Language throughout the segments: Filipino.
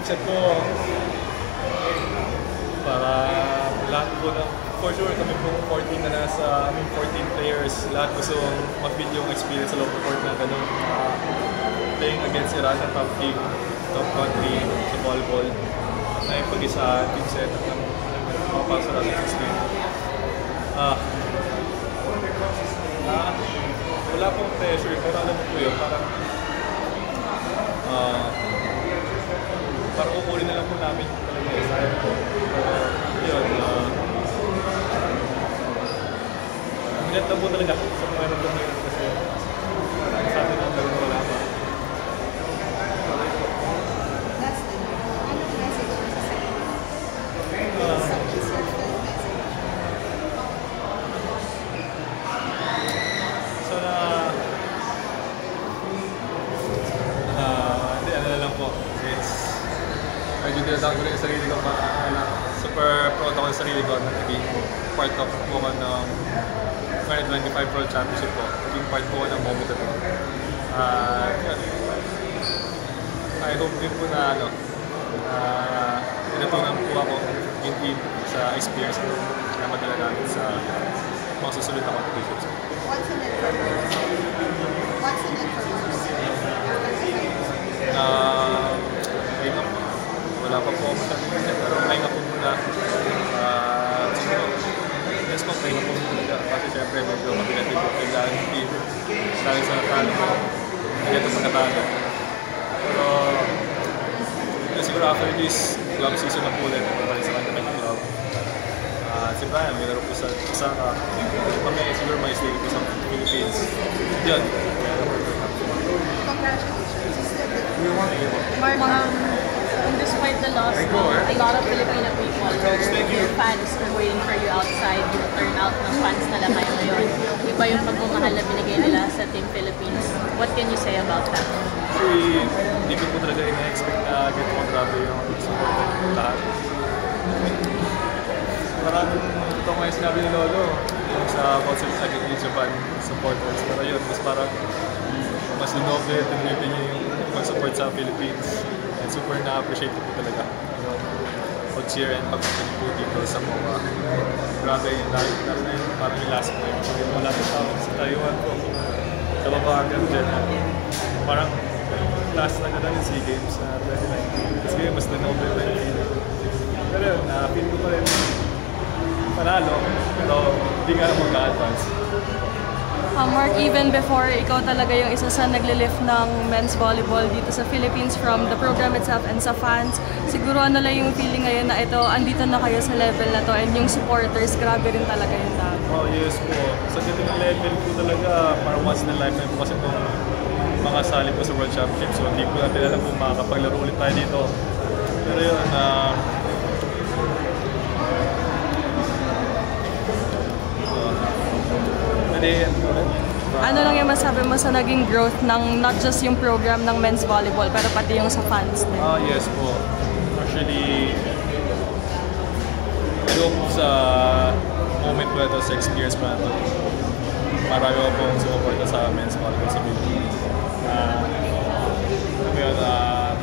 team set ko para lahat po na, for sure kami po 14 na nasa, 14 players, lahat gusto mag-build yung experience sa local court na ganun, playing against Iran na top team, top country sa volleyball, na yung pag-isa, team set, at mapapasa natin sa screen. Wala pong pressure, pero alam mo po yun, parang kukunin na lang po namin talaga yung sayang po. Pero yun, minat lang po talaga sa mga nandang ngayon kasi sa atin ang gawin wala pa. Medyo dinadaan ko rin yung sarili ko para super proud ako sa sarili ko na naging part of po ko ng 2025 World Championship po. Naging part po ko ng moment ito. I hope din po na natutunan po ako in sa experience ko na madala namin sa mga susunod na competitions. What's in it for Bruce? What's in it for Bruce? Wala pa po ako masyadong kasi pero pahinga po muna. Siguro, yes po, pahinga po muna. Kasi syempre medyo mabigat yung kailangan yung team. Dahil sa natalo ko, hindi ito pagkatalo. Pero, siguro after this club season na po ulit, pabalik sa kanya ng club. Si Brian, may laro po sa Osaka. Kami siguro may stay po sa Philippines. Yun. Congratulations. Mark, despite the loss, a lot of Filipino people, your fans were waiting for you outside. You turned out ng fans nila kayo ngayon. Iba yung pagmamahal na binigay nila sa Team Philippines. What can you say about that? Actually, hindi ko po talaga ina-expect na ganito mo grabe yung support ng lahat. Parang ito nga yung sinabi ni Lolo yung sa concert against Japan supporters. Pero yun, mas dinoble, tinritin niyo yung pag-support sa Philippines. And super na-appreciate ko po talaga yung pag-cheer and pag-support po dito sa MOA. Grabe yung lalo na yung parang yung last point. Wala po tao sa Taiwan po. Sa baba hanggang dyan. Parang last na gano'n yung SEA Games na 2019. Kasi mas dinoble pa yung feeling. Pero yun, na-feel ko pa rin panalo, pero hindi nga mag-advance. Mark, even before ikaw talaga yung isa sa naglilift ng men's volleyball dito sa Philippines from the program itself and sa fans, siguro ano lang yung feeling ngayon na ito, andito na kayo sa level na to and yung supporters, grabe rin talaga yung dami. Oh yes po. Sa ganitong level po talaga, parang once in a lifetime po kasi itong mga sali po sa World Championship. So hindi po natin alam kung makakapaglaro ulit tayo dito. Pero yun, ano lang yung masabi mo sa naging growth ng not just yung program ng men's volleyball pero pati yung sa fans din? Yes po. Actually, I hope sa moment ko ito, sa experience ko na ito, marami ko pong sumuporta sa men's volleyball sa Philippines. Ngayon,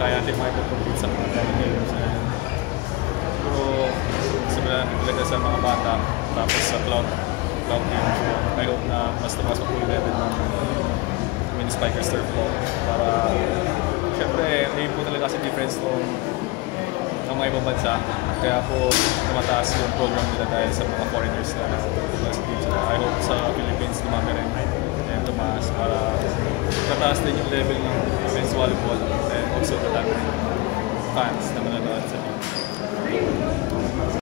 kaya natin makipag-compete sa mga games. Siguro, simulan natin talaga sa mga bata, tapos sa cloud game. So, I hope na mas tumas pa po yung level ng mini spikers turf po. Para, syempre, hindi po talaga kasi difference ng mga ibang bansa. Kaya po, tumataas yung program nila dahil sa mga foreigners na nasa teams. So, I hope sa Philippines dumami rin and tumaas para mataas din yung level ng men's volleyball and also the fans na manonood sa team.